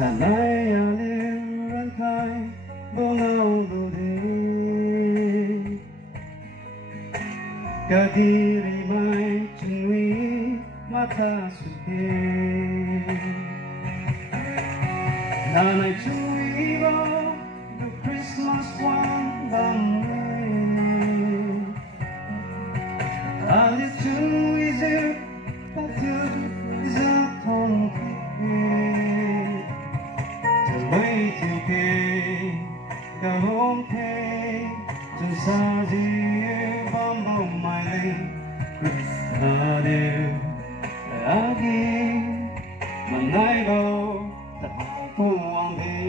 Tanay alir rangkai bongau lode Kadiri mai cunwi mata suke Nanay cunwi bo the Christmas one bamwe Alir cunwi zir patu zaton Wait to pay, go home pay, to Saudi bumble my lane. Kristade, agi, manaibo, the puangi.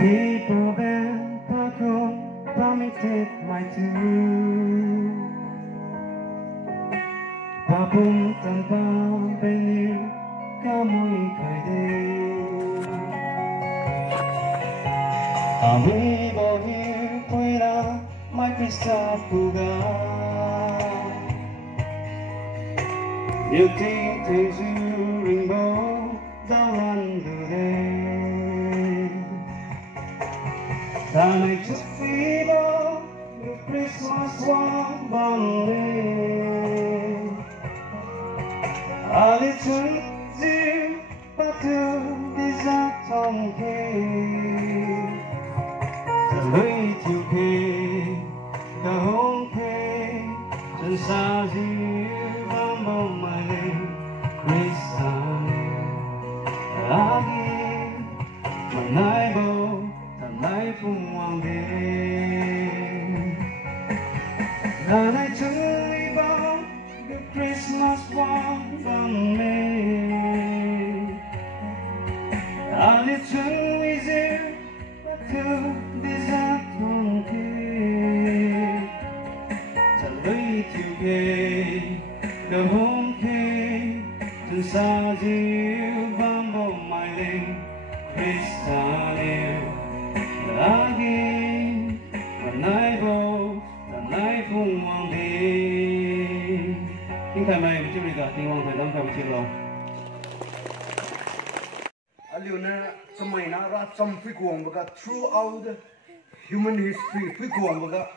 People bend backroom, permitted my tune. Babum tanpa benir, kamu kaide. Ami bohir puira, my pista puga. You think things you rainbow, dawan dure. Tanay Chufibo, the Christmas one bande. Ali Chunzi, Patu, Dizaton K. The way to pay, the home pay, the Sazi, Bambo Male, Christian, Agi, Manaibo. Life one day, and I truly bought the Christmas one from me. And it's true easy, but to disappoint you. The way to pay, the home pay, to Saudi Bambo my lane, Christian. Lagi menaibo dan naibung wangdi. Ingkai mai bercerita tingwang sedang kau bercerita. Aliuna semaina ratsam fikuang baga throughout human history fikuang baga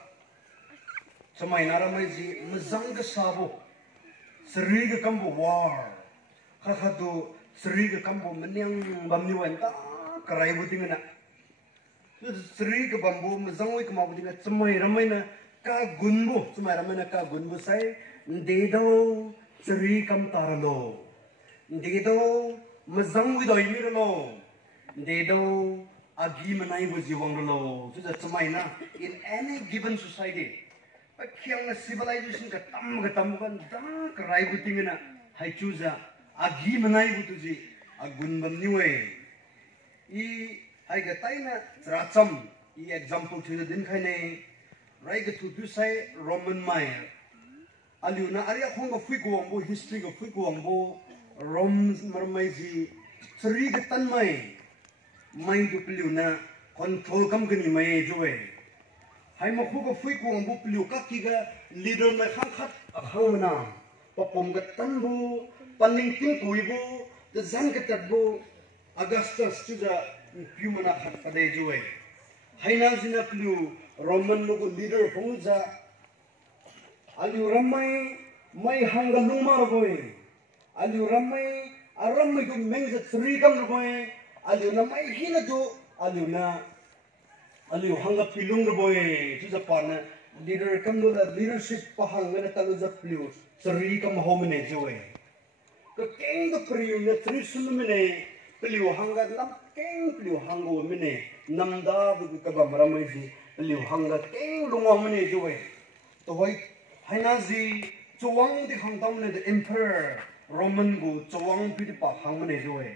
semaina ramai ji mazang ke sabo seri ke kambo war kakadu seri ke kambo menyang bamniwan ta kerai butingana Seri ke bambu mezangoi ke mau dengan semai ramai na ka gunbu semai ramai na ka gunbu sai ndedo seri kam taralo ndedo mezangoi doi miralo ndedo agi menai bujiwang lo sudah semai na in any given society pakyang na civilization ka tam kan da kerai butingena hai chuza agi menai butuji agun bamniwe I get taina ratsam I example to the din khaine rai get to say Roman Mayer aliuna aria khong of figuambo history of figuambo Rom marmaiji sri get tan mai to pliuna control kam gani mai joe hai ma khu ko figuambo pliu ka kiga leader mai khang khat akhawna papom get tan bu paning ting kuibo the zan get bo Augustus to the Pumana Hade Joy. Hainazina Plu, Roman local leader Fonza Aliu Ramai, my hunger Lumar going. Aliu Ramai, a Ramai to make the three come going. Aliuna my Hinato, Aliuna Aliu Hanga Pilung boy to the partner. Leader come to the leadership Pahanga Talaza Plu, three come home in a joy. The king of Prium, the three Sumine. Peliu hanga nam keng peliu hango mine namda bu kaba maramai ji peliu hanga keng lunga mine joe to hoi hainazi chuwang di khangtam ne the emperor Roman bu chuwang pi di pa hang mine joe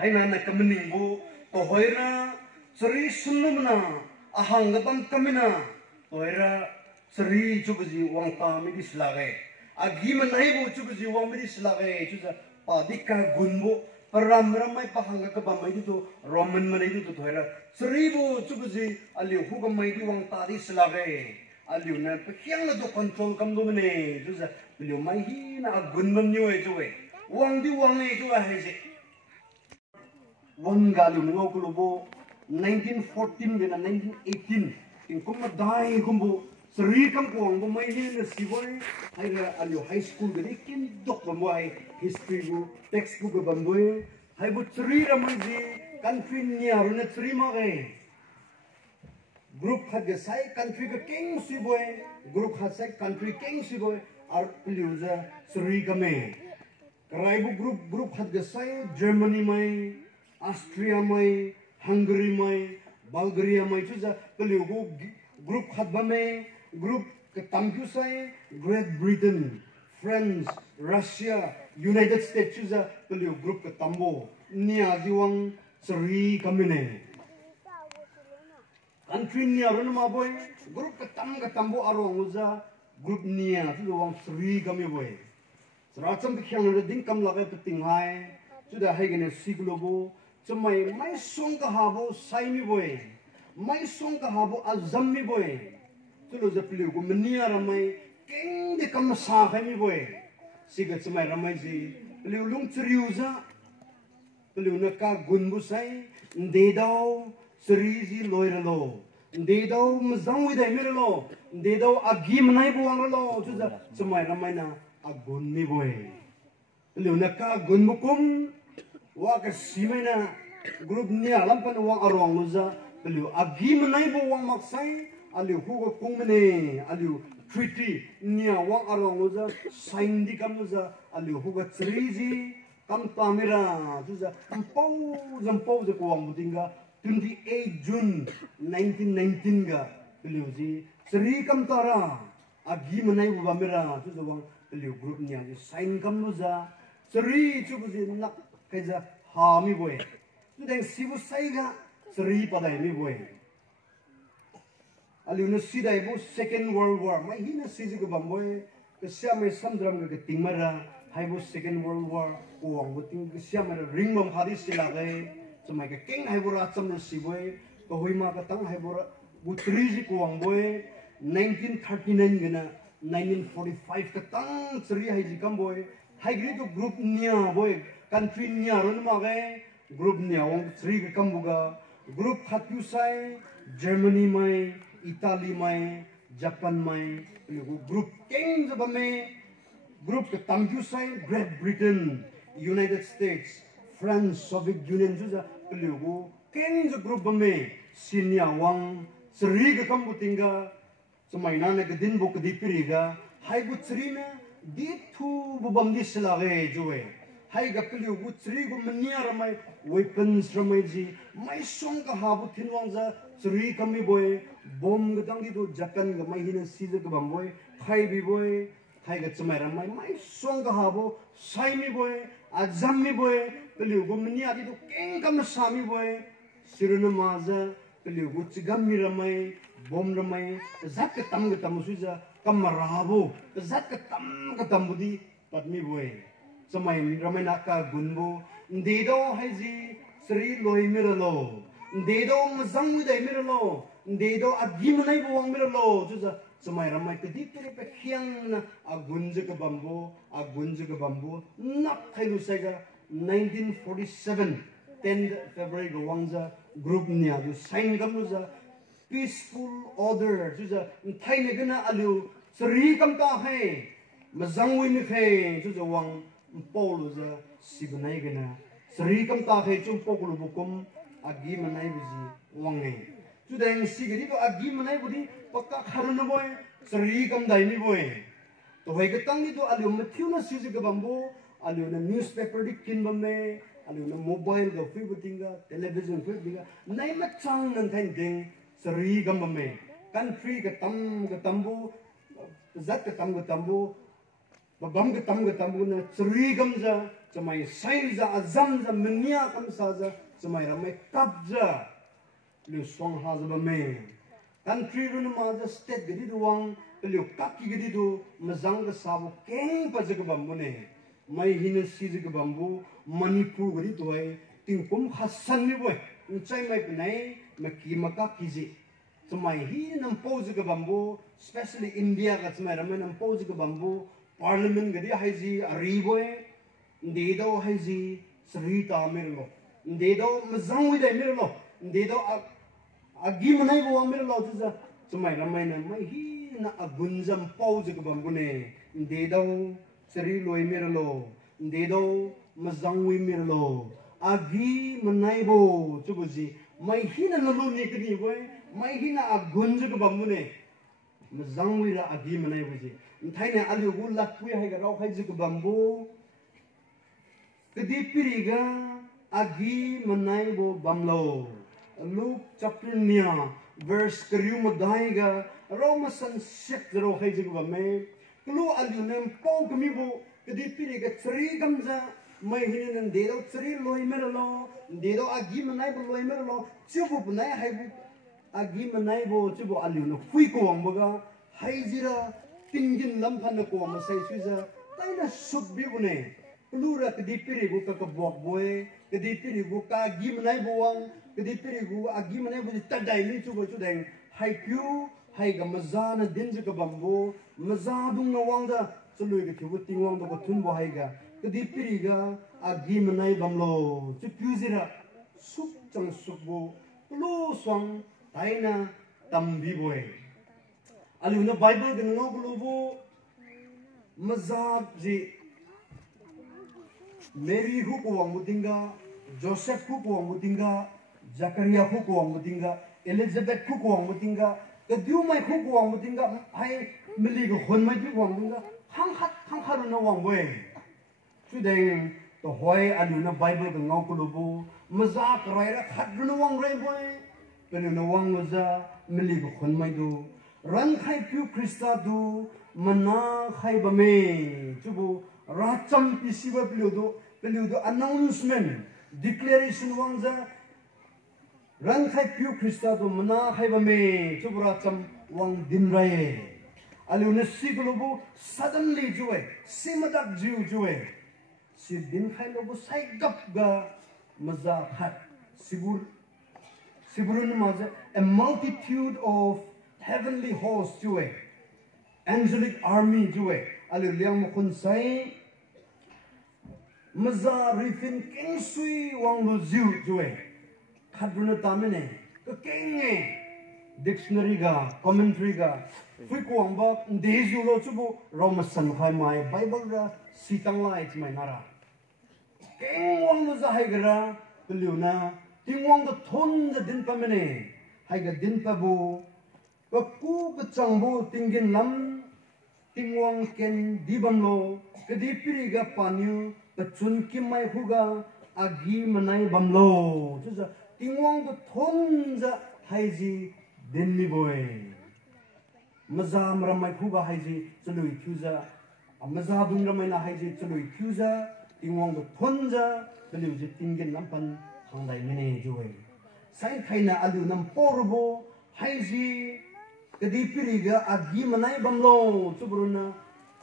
haina na kamening bu to hoira sri sunumna ahang gatam kamina toira sri chubuji wangta mi dislage agi manai bu cukup jiwa medi selagi cuza padika gunbo peram ramai pahangga ke bamai itu Roman manai itu tuh hera 1000 cukup ji aliu hukum mai di wang tadi selagi aliu na pekiang na do control kam do mene cuza aliu mai hi na agun menyu itu wang di wang itu ahese wang galu ngau kulubo 1914 dengan 1918 in kuma dai kumbo seri kam kuang bo mai ni na siwai hai na aliu high school gani kin dok bambai history bu textbook bambai hai bu seri ramai ji country ni aruna seri ma gai group khat ge sai country ke king siboy group khat sai country king siboy ar aliu ja seri kame karai bu group khat ge sai Germany mai Austria mai Hungary mai Bulgaria mai chuja kaliu group khat ba mai group ke tamku sai Great Britain France Russia United States chuja kaliu group ke tambo nia jiwang seri kamine country nia ron ma boy group ke tambo aro nguza group nia tu wang seri kami boy seracam bikyang le ding kam lagai peting hai chuda hai gene siglobo Cumai mai song ka habo saimi boy, mai song ka habo azammi boy. Tulo zapiliu ko menia ramai keng de kam sa kami boy. Siga cumai ramai ji piliu lung ceriuza, piliu naka gunbu sai, ndedau serizi loiralo, ndedau mazang widai miralo, ndedau agi menai buang lo. Tuza cumai ramai na agunmi boy. Piliu naka gunbukum waka simena group ni alam pan wang arong luza pelu agi menai bo wang maksai aliu hugo kungmene aliu treaty ni wang arong luza sign di kam luza aliu hugo trizi kam tamira luza zampau je ko wang mutinga 28 June 1919 ga pelu ji sri kam tara agi menai bo bamira luza wang pelu group ni sign kam luza sri chubu ji nak kaisa hami boy tudeng sibu saiga seri padai mi boy aliu na sidai bo second world war mai hina siji ko bamboy ke siamai samdram ke tingmara hai bo second world war uang bo ting ke siamai ring bom khadi silagai semai ke keng hai bo racham na siboy ko hoima ka tang hai bo butriji ko uang boy 1939 gena 1945 ka tang seri hai jikam boy hai gri to group nia boy country nia ron ma ge group nia wong three ke kambuga group khatu sai Germany mai Italy mai Japan mai group keng jabame group ke tamju sai Great Britain United States France Soviet Union juja pelu keng jo group bame sinia wang sri ke kambu tingga semaina ne ke din bo ke dipiriga hai bu trina di thu bu bam di selage joe hai ga pelu bu tri gu menia ramai weapons ramai ji mai song ka ha bu thinwang za sri kami boy bom ga dang di do jakan ga mai hina si ga bam boy khai bi boy hai ga chmai ramai mai song ka ha bu sai mi boy azam mi boy pelu gu menia di do keng kam sami boy siruna maza pelu gu chigam mi ramai bom ramai zat ka tam suja kamarabu zat ka tam budi patmi boy samai ramai naka gunbo ndedo haiji sri loi miralo ndedo mazang widai miralo ndedo agimnai buang miralo juja samai ramai kedi tere pe khiang na agunje ka bambo nak khailu saiga 1947 10 February go wangza group nia du sign gamza peaceful order juja thaine gana alu sri kam ta hai mazang win khe juja wang Paul za sigunai gana sri kam ta khe chum pokulu bukum agi manai biji wange tudeng sigiri to agi manai budi pakka kharuna boy sri kam dai ni boy to hoi ka tang ni to alu mathiu na siji ga bambo alu na newspaper dik kin bamme alu na mobile ga fi butinga television fi dinga nai ma chang nan thain ding sri gam bamme country ga tambu zat ka tambu babam ga tambu na sri gamza samai saiza azam za menia kam saza samai ramai kabza lu song haza ba me country run ma za state gadi duang peliu kaki gedi do mazang ga sabu keng pa jaga bambu ne mai hina si jaga bambu Manipur gedi to ai tingpum hasan ni boy uncai mai penai maki maka kiji semai hi nam po jaga bambu especially India ga semai ramai nam po jaga bambu parliament gedi haiji ari boy ndedo haiji sri tamil lo ndedo mazang wi dai mir lo ndedo agi manai bo mir lo tu semai ramai nam mai hi na agunjam po jaga bambu ne ndedo sri loi mir lo ndedo mazang wi mir lo agi manai bo chubuji mai hina nalu ni kini boy mai hina agun jaga bambu ne mazang wi ra agi manai bo ji thaina alu gu latpui hai ga rau hai jaga bambu kedi piriga agi manai bo bamlo Luke chapter 9 verse kriu madai ga Roma san sek ro hai jaga bamme klu alu nem pau kami bo kedi piriga tri gamja mai hinin dedo tri loi merlo dedo agi manai bo loi merlo chubu bunai hai bu agi manai bo chubu alu no fui ko wang boga hai jira tingin lam phan ko ma sai suja taina sub bi bune plura kedi piri bu ka bok boy kedi piri bu ka agi manai bo wang kedi piri bu agi manai bo ta dai ni chubu chu deng hai pyu hai ga maza na din ju ka bambo maza dung na wang da chului ga thibu ting wang da ko thun bo hai ga kedi piri ga agi manai bamlo chu pyu jira sup chang sup bo lo swang taina tam bi boy alu na bible ga ngo bu bo maza ji Mary hu ko wang mutinga Joseph hu ko wang mutinga Zakaria hu ko wang mutinga Elizabeth hu ko wang mutinga kediu mai hu ko wang mutinga hai mili go hon mai bi wang mutinga hang hat na wang boy Today, the Hoy and the Bible the Ngokulubu, Mazak Raira Hadrun Wang Rayboy, Penuna Wang was a Milig Honmaidu, Ran Haipu Christa do, Mana Haibame, Tubu, Ratam Pisiva Pludo, Peludo announcement, declaration Wangza, Ran Haipu Christa do, Mana Haibame, Tubu Ratam Wang Dinraye. Aluna Sigulubu, suddenly Jue, Simadak Jue. Si din khai lobo sai gap ga maza hat siburun maza a multitude of heavenly hosts jue angelic army jue alu liang mo kun sai maza rifin king sui wang lo jiu jue khadruna tamene ko kenge dictionary ga commentary ga fui ko ang ba deju lo chubu romasan khai mai bible ga sitang lai mai nara keng wang lo za hai gara liuna ting wang do thon da din pa mene hai ga din pa bo ko ku ka chang bo tingin lam ting wang ken di bam lo ke di piri ga panyu ka chun ki mai huga agi manai bam lo chu za ting wang do thon za hai ji din mi boy maza ramai huga hai ji chlui khuza maza dung ramai na hai ji chlui khuza tingwang do thonja beliu je tinggen nampan hangdai mene joe sai khaina alu nam porbo haiji kedi piriga agi manai bamlo chubruna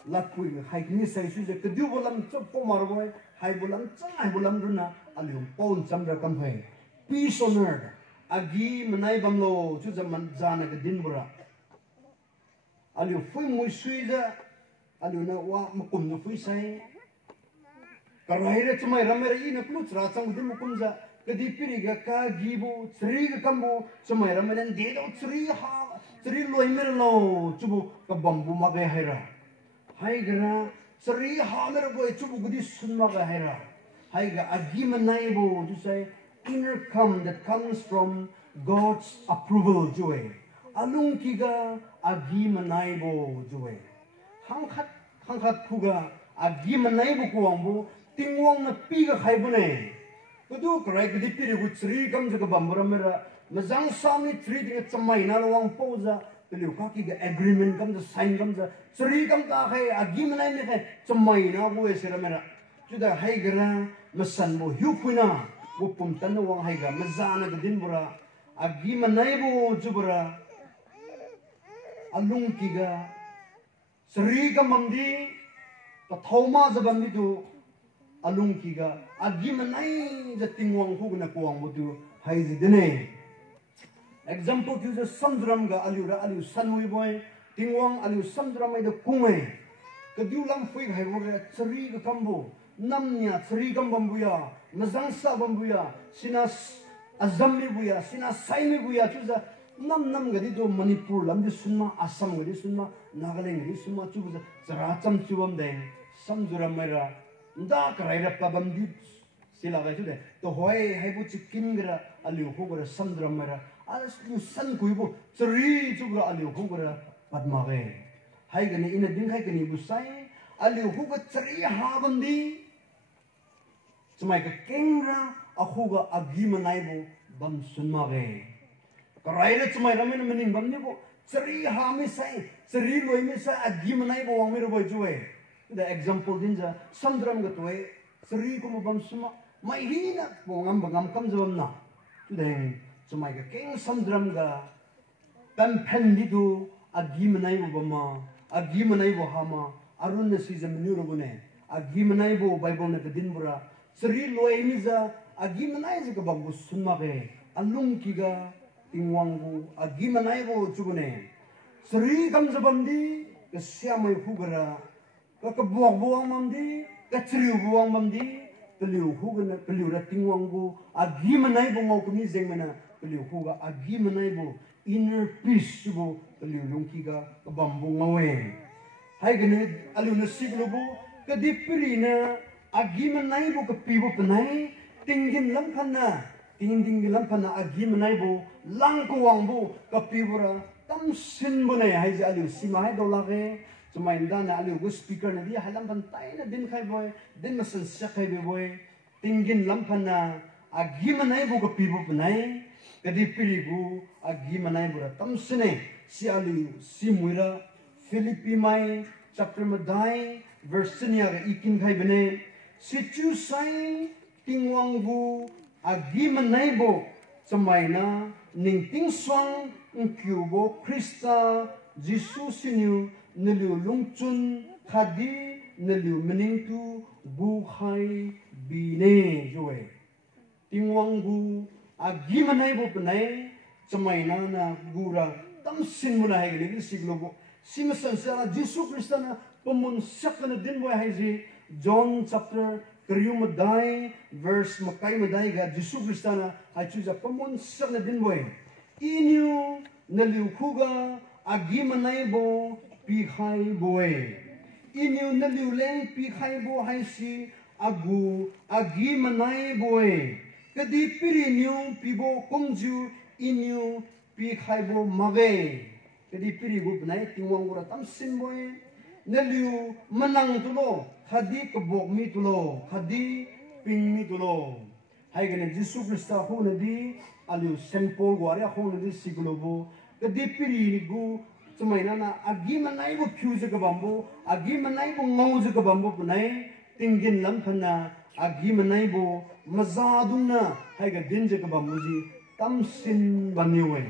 lakui haikni sai su je kedi bolam chopo marboy hai bolam chai bolam runa alu pon chamra kam hai peace on earth agi manai bamlo chu zaman jana ga din bura alu fui mui suiza alu na wa makum no fui sai Karahira cumai ramai ina plus rasang di mukunza kedi piriga ka gibu sri ga kambu cumai ramai dan dedo sri loi merlo cubu ka bambu magai haira hai gara sri hamer boy cubu gudi sun magai haira hai ga agi manai bo to say inner calm that comes from God's approval joy alung kiga agi manai bo joy hangkhat puga agi manai bo kuangbu tingwang na piga khaibune kudu krai kedi piri gu tri kam jaga bambara mera mazang sami tri dinga chamai na wang poza peliu ka ki ga agreement kam da sign kam da tri kam ta khai agi manai ne khai chamai na bu esera mera juda hai gara masan bo hu puina bu pum tan wang hai ga mazana ga din bura agi manai bo jubura alung ki ga seri gamamdi pathoma zabamdi tu alung kiga agi manai ja tingwang hu na kuang butu haizi dene example tu ja samdram ga aliu sanui boy tingwang aliu samdram ai da kungai kadiu lam fui hai bo ga seri ga kambo namnya seri gambam buya mazangsa bambuya sinas azammi buya sinas saimi buya tu ja nam gadi do Manipur lam di sunma Assam gadi sunma Nagaland gadi sunma tu ja zaracham chuam deng samjuram mera nda karaira pabam di sila ga tu de to hoi hai bu chikin gra aliu ko gra samjuram mera alas tu san kuibo seri tu gra aliu ko gra padma ge hai gani ina ding hai gani bu sai aliu ko ga seri ha bandi cumai ke kengra aku ga agi manaibo bam sunma ge karaira cumai ramen mening bam ni bo seri ha mi sai seri loi mi sai agi manaibo wang mi ro boy juwe the example dinja samdram ga toy seri ko mo bam sunma mai hina bo ngam kam jom na den cumai ke keng samdram ga tan pen di do agi manaibo bama agi manaibo hama arun na si jam ni ro bune agi manaibo bible na din bura seri loi miza agi manai je kabang sunma ge alung kiga tingwangbu agi manai bo chubune seri kam zabamdi ke siamai hugara ka buang buang mamdi ka triu buang mamdi peliu hugana peliu ra tingwangbu agi manai bo ngau kuni jengmana peliu huga agi manai bo inner peace bo peliu lung kiga kabambu ngawe hai gene alu nasib lobo ka dipirina agi manai bo kapibo panai tingin lampana tingin lampana agi manai bo langko wangbo kapibura tam sin bunai hai ja aliu sima hai dolage cumai ndana aliu go speaker na dia halam pan tai na din khai boy din masan sakai be boy tingin lampana agi manai bo kapibo panai kadi pirigu agi manai bo tam sine si aliu si muira Philippi mai chapter madai verse nia ga ikin khai bene situ sai tingwangbu agi manaibo samaina ningting swang ngkyubo Krista Jisu sinu nelu lungchun khadi nelu meningtu bu khai bine joe tingwangbu agi manaibo panai samaina na gura tam sin muna hai gani siglobo simasan sa Jisu Krista na pamun sakna din boy hai ji John chapter Krium madai verse makai madai ga Jisu Kristana ai chuja pamon sakna din boy inyu naliu khuga agi manai bo pi khai boy inyu naliu leng pi khai bo hai si agu agi manai boy kadi pirinyu pibo komju inyu pi khai bo mage kadi piri gu banai tingwang gura tam sin boy naliu manang tulo khadi kabok mi tulo khadi ping mi tulo hai gane Jisu Krista hu na di aliu Saint Paul gwari hu na di siglobo kadi piri gu sumaina na agi manai bo kyuze ka bambo agi manai bo ngauze ka bambo punai tingin lam phana agi manai bo mazaduna hai ga dinje ka bambo ji tamsin baniwe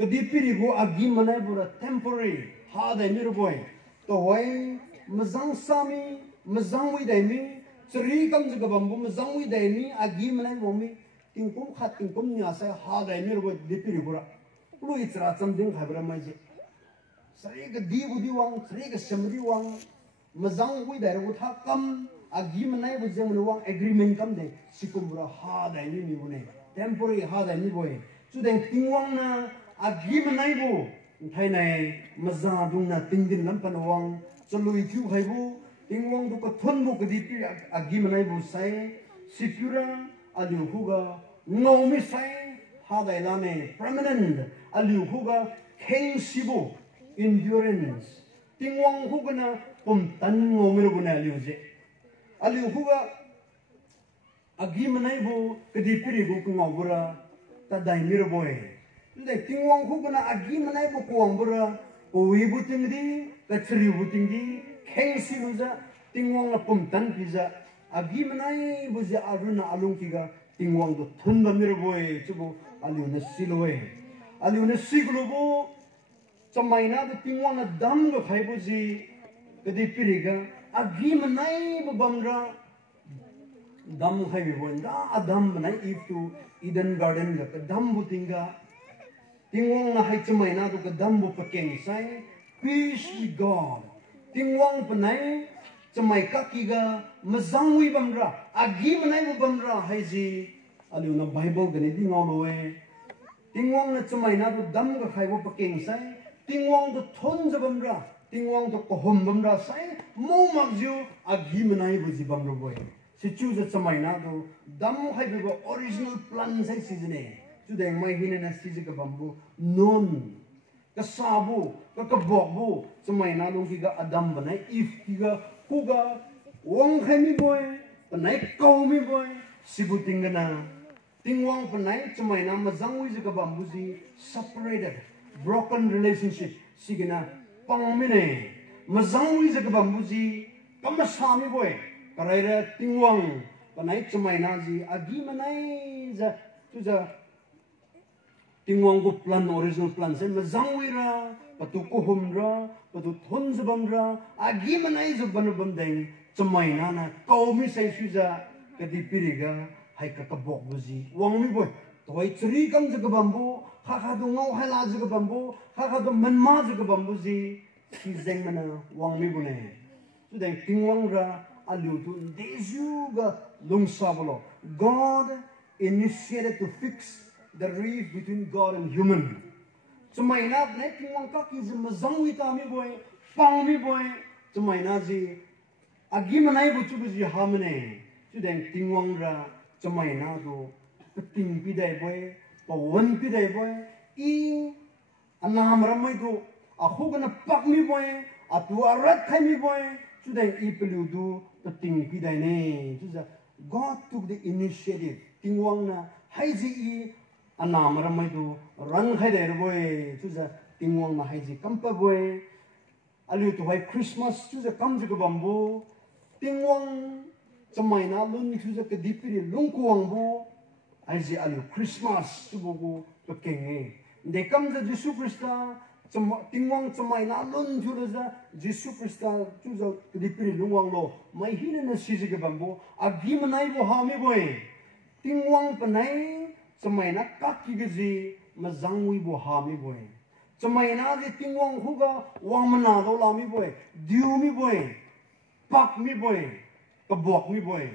kadi piri gu agi manai bo temporary ha da mi ro boy to hoy mazang sami mazang wi dai mi sri kam jga bambu mazang wi dai mi agi manai bo mi tingkum khat tingkum nya sa ha dai mi ro boy dipiri gura lu itra cham ding khabra mai je sri ga di bu di wang sri ga samri wang mazang wi dai ro tha kam agi manai bo jeng no wang agreement kam de sikum bura ha dai mi bu ne temporary ha dai mi boy chu deng tingwang na agi manai bo thai nai maza dung na tingdin lam pan wang chalui chu hai bu tingwang du ka thon bu ka di pi agi manai bu sai sipura aliu huga ngomi sai ha dai la ne permanent aliu huga kheng sibu endurance tingwang huga na pum tan ngomi ro buna aliu je aliu huga agi manai bu ka di pi gu ku ngawura ta dai mi ro boy le tingwang hu kana agi manai bo kuang bura oi bu ting di ka chri bu ting di kheng si lu ja tingwang na pum tan pi ja agi manai bu ja aruna alung ki ga tingwang do thun ba mir boy chu aliu na siloe aliu na siglo bo chamaina de tingwang na dam do khai bu ji kadi piriga agi manai babamra dam hai bibonda adam manai itu Eden Garden ga dam butinga tingwang na hai chmai na du ka dam bu pakeng sai peace with God tingwang panai chmai ka ki ga mazang wi bamra agi manai babamra hai ji alu na Bible ga ni di ngoloe tingwang na chmai na du dam ga khai bu pakeng sai tingwang du thon jabamra tingwang du ko hom bamra sai mo magju agi manai bu ji bamro boy si chu za chmai na du dam hai bu original plan sai season today mai hina na si ka bambu non ka sabu ka bokbu chmai na long ki ga adam banai if ki ga ku ga wong khami boy panai kau mi boy sibu tingana tingwang panai chmai na mazang wi ka bambu ji separated broken relationship sigina pangmine mazang wi ka bambu ji kamasami boy karaira tingwang panai chmai na ji agi manai za tu za tingwang ko plan original plan sen mazang wi ra patu ko hum ra patu thon zabam ra agi manai zo ban deng chmai na na kau mi sai su za kadi piriga hai ka bok buji wang mi boy toy chri kam za ka bambu kha do ngau hai la za ka bambu kha do man ma za ka bambu ji si zeng mana wang mi bu ne su deng tingwang ra alu tu deju ga lung sabolo God initiated to fix the reef between God and human. Chmai na ne tingwang ka ki mazang wi ta mi boy pang mi boy chmai na ji agi manai bu chu ji hamne chu deng tingwang ra chmai na do ting pi dai boy pawan pi dai boy I anam ramai do a hu gana pak mi boy atu arat khai mi boy chu deng I pelu do ting pi dai ne chu za God took the initiative tingwang na hai ji anam ramai do rang khai dai boy chu za tingwang na hai ji kampa boy alu to hai Christmas chu za kam ju ka bambu tingwang chmai na lun chu za ka dipiri lung kuang bu ai ji alu Christmas chu bu ko kenge de kam za Jesu Krista tingwang chmai na lun chu za Jesu Krista chu za ka dipiri lungwang lo mai hina na si ji ka bambu agi manai bo ha mi boy tingwang panai chmai na ka ki ji mazang wi bo ha mi boy chmai na ji tingwang hu ga wang mana do la mi boy diu mi boy pak mi boy ka bok mi boy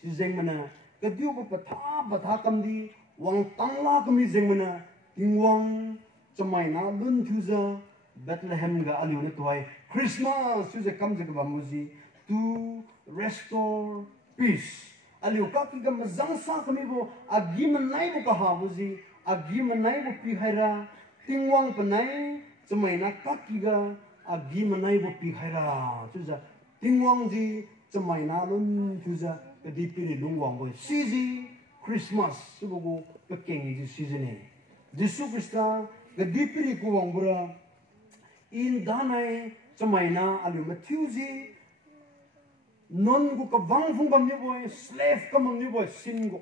si zeng mana ka diu ba patha kam di wang tang la ka mi zeng mana tingwang chmai na lun thu za Bethlehem ga alu na toy Christmas chu za kam za ka bamuji to restore peace alu ka ki ga mazang sa ka mi bo agi manai bo ka ha buji agi manai bo pi haira tingwang panai chmai na ka ki ga agi manai bo pi haira chu za tingwang ji chmai na lun chu za ka di pi lungwang bo si ji Christmas su bo ka keng ji season e Jesu Krista ka di pi ku wang bura in danai chmai na alu Matthew ji non gu ka wang phung bam ni boy slave ka mang ni boy sin go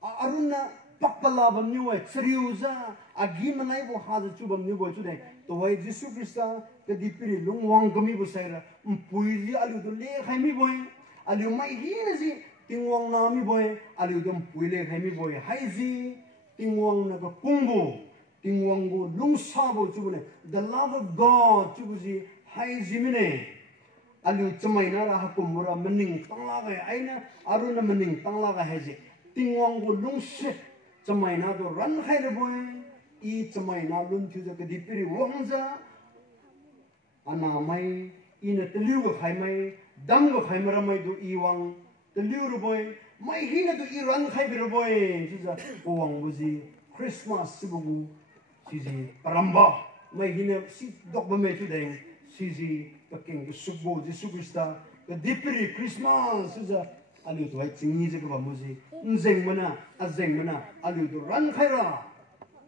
aruna pakpala bam ni boy chriuza agi manai bo ha chu bam ni boy chu dai to wai Jesu Krista ka di pi lungwang ka mi bo saira pui ji alu do le khai mi boy alu mai hi na ji tingwang na mi boy alu dum pui le khai mi boy hai ji tingwang na ka kungbo tingwang go lung sa bo chu ne the love of God chu ji hai ji mi ne alu chmai na ra hakumura mening tangla ga aina aruna mening tangla ga heje tingwang go lung se chmai na do ran khai le boy I chmai na lun chu ja ka dipiri wangza ana mai ina teliu ga khai mai dam ga khai mara mai do I wang teliu ro boy mai hina do I ran khai bi ro boy chu ja ko wang buji Christmas sibu si ji paramba mai hina si dok ba me chu deng si ji paking subo Jesu Krista ka dipiri Christmas suza alu to ai chingi je ka bamuji nzeng mana azeng mana alu to ran khaira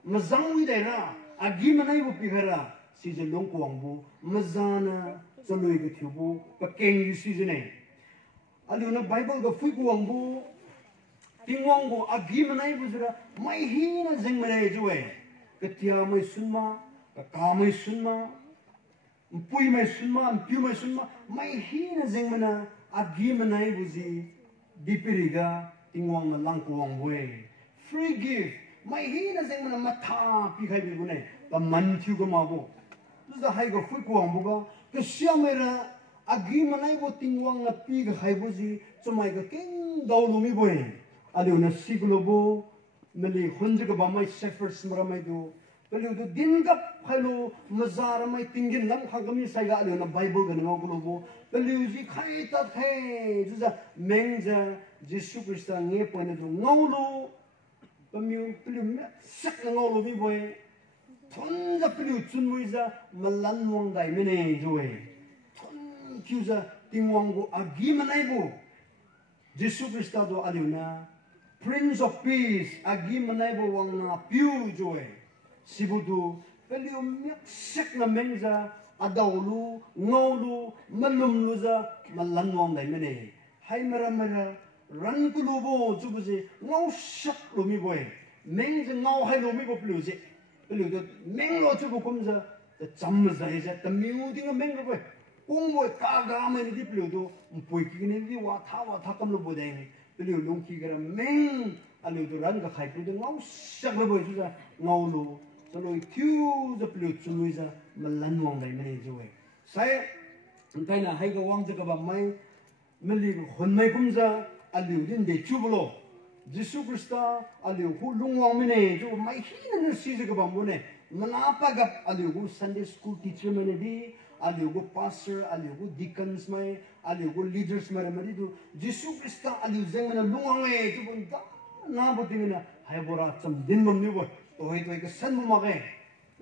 mazang wi dai ra agi manai bu pi khaira si je long ko bu mazana choloi ka thubu paking yu si je ne alu na Bible ga fui ko bu tingwang go agi manai bu jura mai hi na zeng manai juwe ka tia mai sunma ka mai sunma pui mai sunma piu mai sunma mai hi na jeng mana agi manai buzi dipiriga tingwang na langkuang we free gift mai hi na jeng mana matha pi khai bi bune ta man thiu ga ma bo tu hai go fui kuang bo ga ke sia mera agi manai bo tingwang na pi ga khai buzi chumai ga king dau lu mi boy ali na siglo bo meli khunj ga ba mai shepherds mara mai do pelu do din gap khalo mazar mai tingin lam khagami sai ga ali na bible ga ngau glo bo pelu ji khai ta the ju za menja jesu krista nge point do ngau lo pemiu pelu me sak ngau lo bi boy thon za pelu chun mui za malan wang dai mene joe thon kyu za tingwang go agi manai bo jesu krista do ali na Prince of Peace agi manai bo wang na piu joe sibudu pelu miak sek na menja adawlu ngawlu malum luza malan wang dai mene hai mara mara ran kulu bo jubuji ngaw sak lumi boy menja ngaw hai lumi bo pelu je pelu do menglo jubu kumja the jamza is at the muting a menglo boy kung boy ka ga mani di pelu do mpoi ki ne di wa tha kam lo bo dai pelu long ki gara meng alu do ran ga khai pelu do ngaw sak lo boy juja ngawlu solo tiu the pelu chuluiza malan wang dai mene joe sai kaina hai ga wang ja ba mai meli hon mai kumja alu din de chubulo jesu krista alu hu lung wang mene jo mai hin na si ga ba mone manapa ga alu hu sunday school teacher mene di alu hu pastor alu hu deacons mai alu hu leaders mai mari do jesu krista alu jeng mena lung wang e jo bon da na bo dingna hai bora cham din mom ni bo toy ka san mo ma ge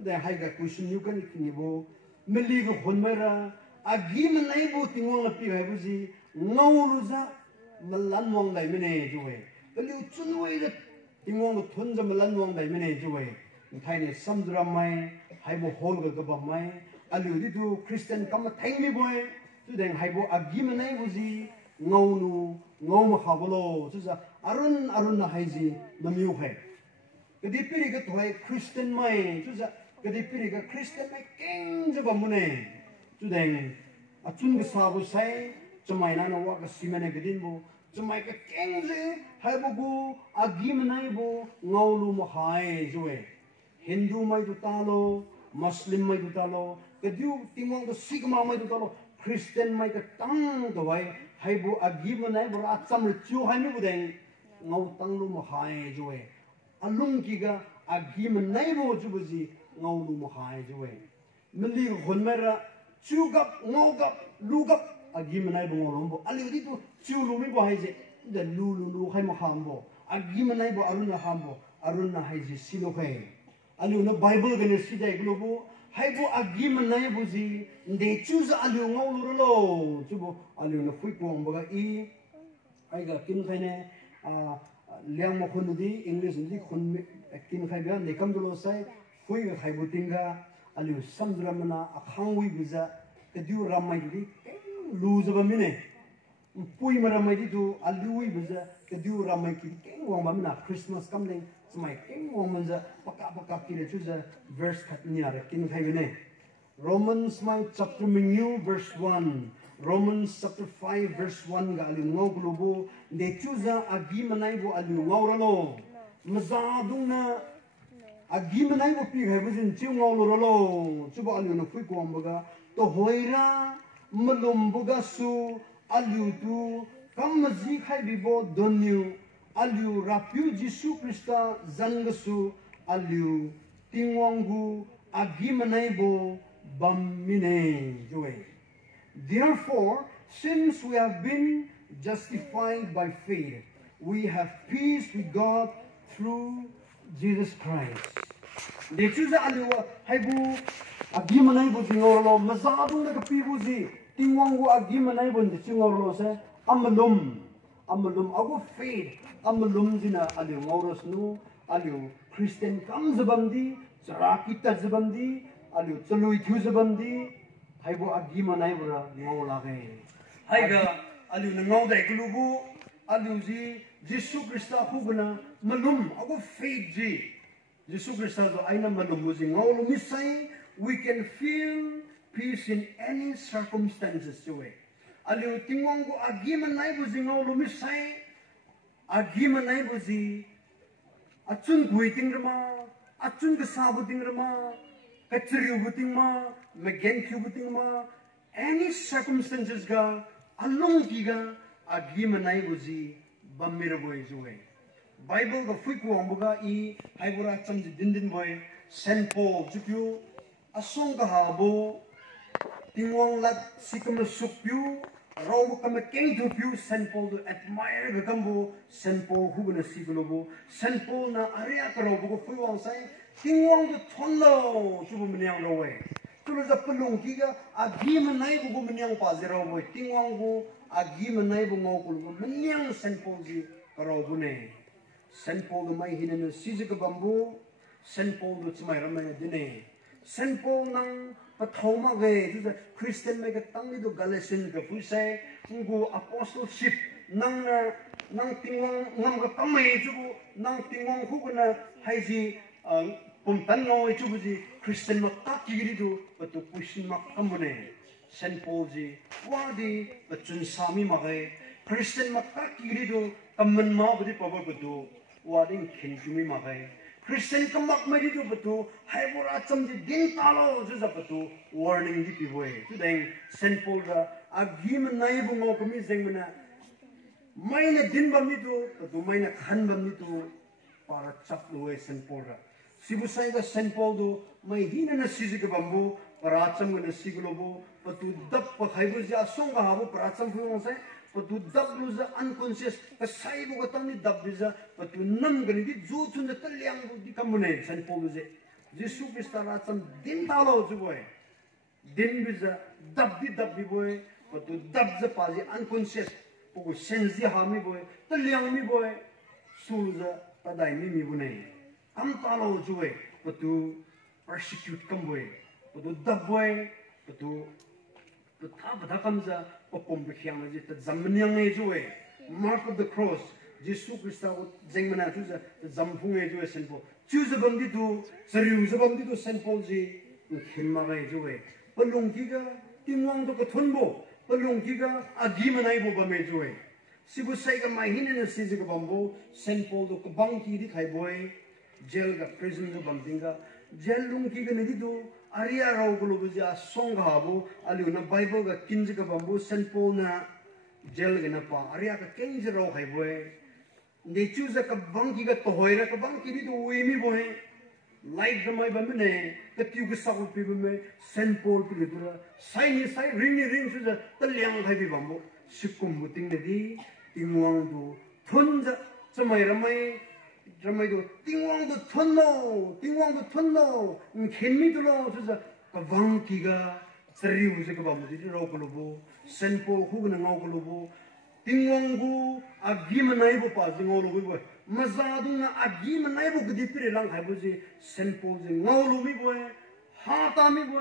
de hai ga question you kan ni bo meli go hon mera agi manai bo tingwang la pi hai bu ji ngau za malan wang dai mene joe pelu chunwei de tingwang go thon za malan wang dai mene joe thai ne samdra mai hai bo hol ga ba mai alu di du christian kam thai mi boy tu deng hai bo agi manai bu ji ngau nu ngau ma kha bolo tu za arun na hai ji namiu hai kadi piri ga thoi christian mai tu za kadi piri ga christian mai keng ja ba mune tu deng a chun ga sa bu sai chumai na wa ga simane ga din bu chumai ka keng je hai bu gu agi manai bu ngau mo hai joe hindu mai du talo muslim mai du talo kadiu tingong ga sigma mai du talo christian mai ka tang do wai hai bu agi manai bu a cham chu hai mi bu deng ngau tang lu mo hai joe alung ki ga agi manai bo jubuji ngau lu mo hai joe meli hon mera chu gap ngau gap lu gap agi manai bo ngau bo ali di tu chu lu mi bo hai je de lu hai mo ham bo agi manai bo arun na hai je silo khai ali no bible ga ne si dai glo bo hai bo agi manai bo ji de chu za ali ngau lu lo chu bo ali no fui ko bo ga i ai ga kin khai ne liang mo khun di english di khun kin khai ga ne kam do sai fui ga khai butinga ali samdra mana akhang wi buza ke diu ramai di lu za ba mine pui mara mai di tu ali wi buza ke diu ramai ki keng wang ba mina christmas coming smai keng wang manza paka ki le chuza verse khat ni ara kin khai ne romans mai chapter menu verse 1 Romans chapter 5 verse 1 ga ali ngau globo de chuza agi manai bo ali ngau ralo maza dungna agi manai bo pi hai bujin chu ngau ralo chu bo ali no fui ko ambaga to hoira malum buga su ali tu kam mazi khai bi bo donyu ali rapiu jisu krista zangasu ali tingwangu agi manai bo bamine joe. Therefore, since we have been justified by faith, we have peace with God through Jesus Christ. De chuza aliwa haibu agi manai bu tingorlo mazadu na kapibu zi tingwangu agi manai bu tingorlo se amalum agu faith amalum zina aliu ngoros nu aliu Christian kam zabandi sarakita zabandi aliu chalui thu zabandi haibo agi manai bura ngau lage haiga aliu na ngau dai klubu aliu ji Jesu Krista khugna malum ago faith ji Jesu Krista do aina malum ji ngau lu misai we can feel peace in any circumstances joy. Aliu tingwang ko agi manai bu jingau lumisai agi manai bu ji achun gui tingrama achun ke sabu tingrama kachriu bu tingma megen kyu bu tingma any circumstances ga along ki ga agi manai bu ji bamir boy joy. Bible ga fui ko ambuga I haibura cham ji din boy Saint Paul jupyu asong ga habo tingwang lat sikam sukpyu raw kam keng to pyu Saint Paul to admire ga kambo Saint Paul hu gna siglobo Saint Paul na area ka raw go fui wang sai tingwang to thonlo jubu mnyang raw we tulo za pelong ki ga agi manai bu mnyang pa zero boy tingwang bu agi manai bu ngau kul mnyang Saint Paul ji raw bu ne Saint Paul the mai hinan sizika bambu Saint Paul the chmai ramai dine Saint Paul nang pathoma ve ju Christian me ka tangni do Galatian ka pusai ngu apostleship nang tingwang ngam ka kamai ju nang tingwang hu na haiji pumtan ngoi ju ji Christian ma ka kigiri do patu pusin ma kamune Saint Paul ji wadi pachun sami ma ge Christian ma ka kigiri do kamman ma budi pawar patu wading kinjumi makai Christian kamak mai itu betul hai bora cham di din talo ju zapatu warning di piboy tu deng Saint Paul ga agi menai bungo kami zeng mena mai na din bam itu tu mai na khan bam itu para chap loe Saint Paul ga sibu sai ga Saint Paul do mai hina na sisi ga bambu para cham ga na siglobo patu dap pa khai bu ja song ga habu para cham fu sai patu dab luza unconscious kasai bu gatang ni dab biza patu nam gani di zu chun da talyang bu di kamune Saint Paul je Jesu Krista ra cham din talo ju boy din biza dab di boy patu dab za pa ji unconscious bu senzi ha mi boy talyang mi boy sulza padai mi bu nei am talo ju boy patu persecute kam boy patu dab boy patu 다 감자 popom bikyang ji ta zamnyang e joe mark of the cross Jesu Krista ko jengmana tu za zamphung e joe Saint Paul choose bam di tu sariu za bam di tu Saint Paul ji khimma ga e joe palung ki ga tingwang to ko thonbo palung ki ga agi manai bo bam e joe sibu sai ga mai hin na si ga bambo Saint Paul to ko bang ki di khai boy jail ga prison ga bam dinga jail lung ki ga ni du Arya raw gulo buja song habu aliu na Bible ga kinji ga bambu Saint Paul na jail ga na pa Arya ka kinji raw hai boy ne choose ka bang ki ga to hoira ka bang ki do we mi boy light ga mai bambu ne ka tiu ga sa pi me Saint Paul pi dura sai ni sai ring chu za talyang hai bi bambu sikum muting ne di tingwang du thon za chamai ramai Ramaido tingwang do thonno khenmi dulo juza ka wang kiga sariu se ka bamu di ro kolobo Saint Paul hu na ngau kolobo tingwang gu agi manai bo pa jingol lo bo maza du na agi manai bo gdi pire lang hai bo ji Saint Paul je ngau lo mi bo ha ta mi bo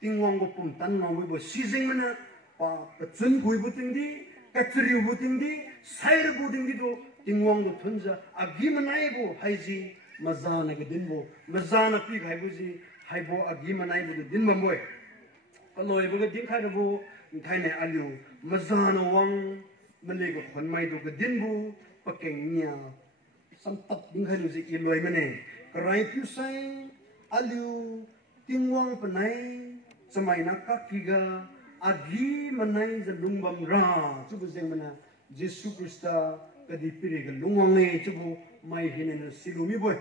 tingwang go pum tan ngau bo si jing mana pa chun gui bu ting di ka triu bu ting di sair bu ting di do tingwang do thunja agi manai bo haiji mazana ga dinbo mazana pi khai bo ji haibo agi manai bo din mamboy kaloi bo ga din khai bo thai ne aliu mazana wang male go khon mai do ga dinbo pakeng nya sam tap ding khai ji i loi mane karai pu sai aliu tingwang panai samai na ka kiga agi manai za lungbam ra chu bu jeng mana Jesu Krista kadi piriga lungwange chubu mai hinena silumi boy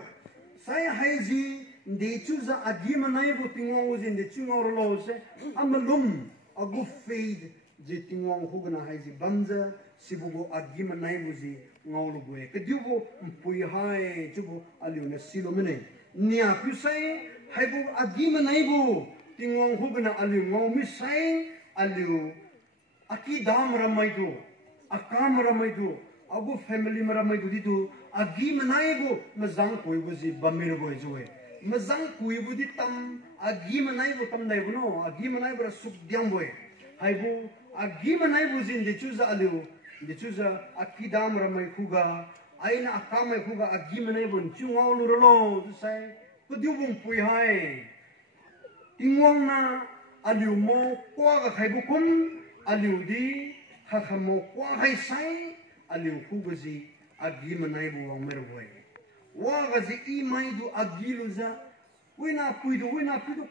sai haiji de chuza agi manai bo tingwang uzin de chungor lo se amalum agu fade je tingwang hugna haiji bamza sibugo agi manai buzi ngawlu boy kadiubo mpui hai chubu aliu na silumene nia pu sai haibu agi manai bo tingwang hugna aliu ngawmi sai aliu aki dam ramai do akam ramai do agu family maramai du ditu agi manai bo mazang koi buzi bamir boy joe mazang koi budi tam agi manai bo tam dai bono agi manai bra suk diam boy haibu agi manai buzin de chuza aliu de chuza akidam ramai khuga aina akamai khuga agi manai bon chungau lurolo sai ko diu bung pui hai tingwang na aliu mo kwa ga khai bu kum aliu di kha kha mo kwa khai sai aliu khu ga ji agi manai bu wang mer boy wa ga ji I mai du agi lu za wina puidu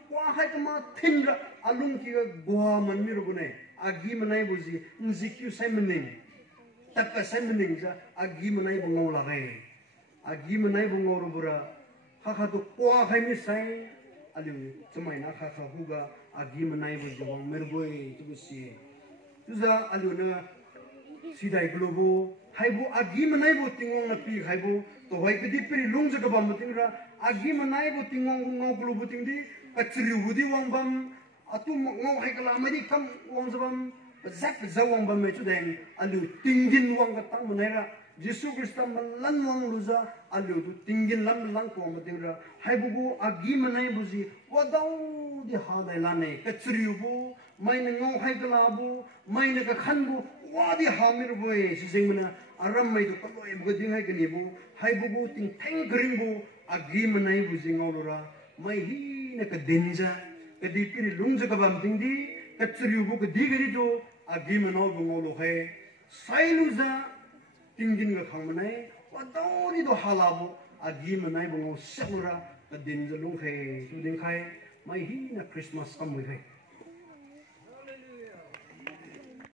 kwa khai ta ma thinra alung ki ga gwa man mir bu ne agi manai bu ji nzikyu sai mening takka sai mening za agi manai bu ngol la re agi manai bu ngor bura kha kha tu kwa khai mi sai aliu chumai na kha kha huga agi manai bu jawang mer boy tu si tuza aliu na sidai globo haibu agi manai bu tingong na pi haibu to hoi kedi peri lung jaga bam tingra agi manai bu tingong ngau globo tingdi kachriu budi wang bam atu ngau hai kala madi kam wang zabam zak zawang bam me chu deng aliu tingin wang ka tang manai ra Yesus Kristus lan wang luza aliu tu tingin lam lang ko ma tingra haibu bu agi manai bu ji wadau di hadai lane kachriu bu mai na ngau hai kala bu mai na ka khan bu wadi hamir boy sising mana aram mai to kaloi bu ding hai kani bu hai bu ting theng gring bu agi manai bu jingau lora mai hi na ka denja ka di piri lungja ka bam ting di ka chriu bu ka di gari do agi manau bu ngolo hai sailuza tingin ga khang manai wadori do halabu agi manai bu ngol sekura ka denja lung hai tu ding khai mai hi na Christmas kam mai hai